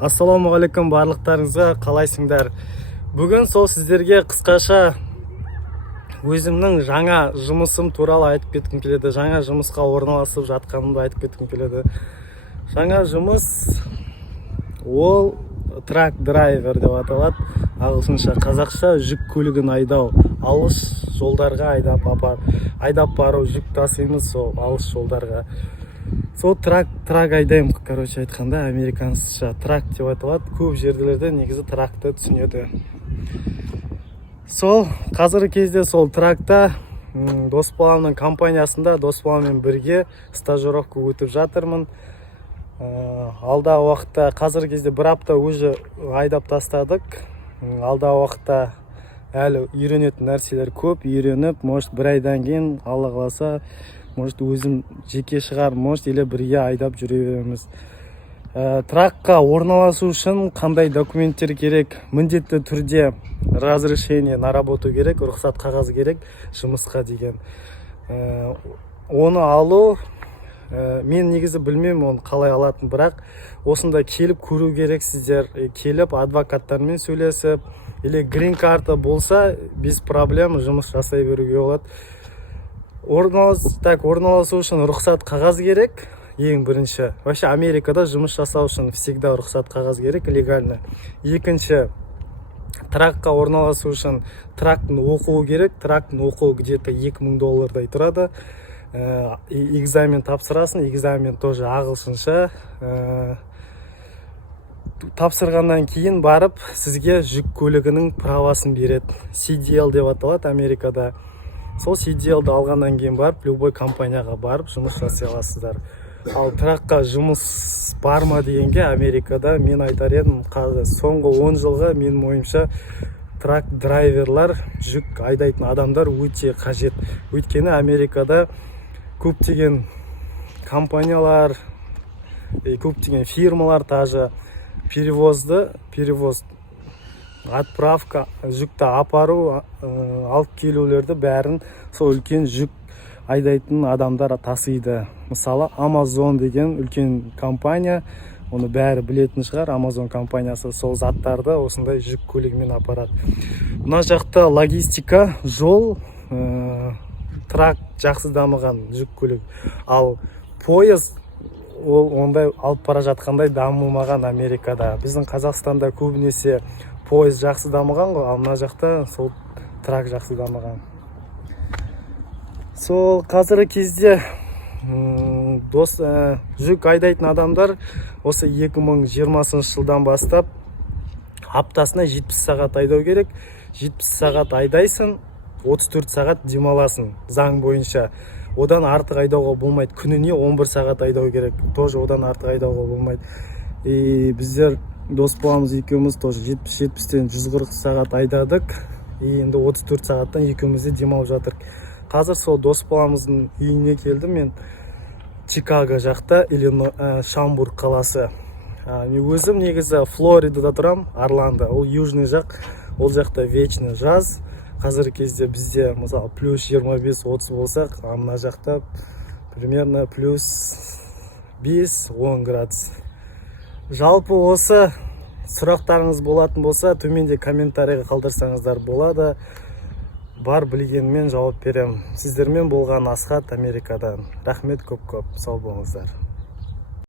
Ассаламуалейкум барлықтарыңызға, қалайсыңдар? Бүгін сол сіздерге қысқаша өзімнің жаңа жұмысым туралы айтып кеткім келеді. Жаңа жұмысқа орналасып жатқанымды айтып кеткім келеді. Жаңа жұмыс ол трак драйвер деп аталады. Ағылшынша, қазақша жүк көлігін айдау, алыс жолдарға айдап бару, жүк тасимыз сол алыс жолдарға. Сол трак айдаймын, короче айтқанда, американскша трак деп аталады. Көп жерлерде негізі тракты түсінеді. Сол қазіргі кезде сол тракта дос баламның компаниясында дос баламмен бірге стажировка өтіп жатырмын. Алдағы уақытта, қазіргі кезде бір апта уже айдап тастадық. Алдағы уақытта әлі үйренетін нәрселер көп. Үйреніп, может бір айдан кейін Алла қаласа, может өзім жеке шығар, может или бірге айдап жүре береміз. Тракқа орналасу үшін қандай документтер керек? Міндетті түрде разрешение на работу керек, рұқсат қағаз керек жұмысқа деген. Оны алу мен негізі білмеймін оны қалай алатын, бірақ осында келіп көру керексіздер. Келіп адвокаттармен сөйлесіп, или грин карта болса без проблем жұмыс жасай беруге болады. Орналасу үшін рұқсат қағаз керек. Ең бірінші, вообще Америкада жұмыс жасау үшін всегда рұқсат қағаз керек, легально. Екінші, тракқа орналасу үшін трактың оқуы керек. Трактың оқуы где-то $2000 тұрады. Экзамен тапсырасың, экзамен тоже ағылшынша. Тапсырғаннан кейін барып сізге жүк көлігінің правасын береді. CDL деп аталады Америкада. Сол CDL-ді алғаннан кейін барып, любой компанияға барып жұмыс жасай аласыздар. Ал тракқа жұмыс бар ма дегенге Америкада мен айтар едім, соңғы 10 жылға менің ойымша трак драйверлар, жүк айдайтын адамдар өте қажет. Өйткені Америкада көптеген компаниялар, көптеген фирмалар даже перевоз, отправка, жүкті апару, алып келулерді бәрін сол үлкен жүк айдайтын адамдар тасиды. Мысалы, Amazon деген үлкен компания, оны бәрі білетін шығар. Amazon компаниясы сол заттарды осындай жүк көлігімен апарады. Мына жақта логистика, жол, трак жақсы дамыған жүк көлік. Ал поезд ол ондай алып бара жатқандай дамымаған Америкада. Біздің Қазақстанда көбінесе поезд жақсы дамыған ғой, ал мына жақта сол трак жақсы дамыған. Сол қазіргі кезде жүк айдайтын адамдар осы 2020 жылдан бастап аптасына 70 сағат айдау керек. 70 сағат айдайсың, 34 сағат демаласың заң бойынша. Одан артық айдауға болмайды. Күніне 11 сағат айдау керек. Тоже одан артық айдауға болмайды. Біздер дос баламыз екеуміз тоже 70-тен 140 сағат айдадық. Енді 34 сағаттан екеумізде демалып жатыр. Қазір сол дос баламыздың үйіне келдім мен. Чикаго жақта, Шамбург қаласы. Өзім негізі Флоридада тұрам, Орландо. Ол южный жақ, ол жақта вечный жаз. Қазіргі кезде бізде, мысалы, плюс 25-30 болсақ, мына жақта примерно плюс 5-10 градус. Жалпы осы сұрақтарыңыз болатын болса, төменде комментарийға қалдырсаңыздар болады. Бар білгенмен жауап берем. Сіздермен болған Асхат Америкадан. Рахмет көп-көп, сау болыңыздар.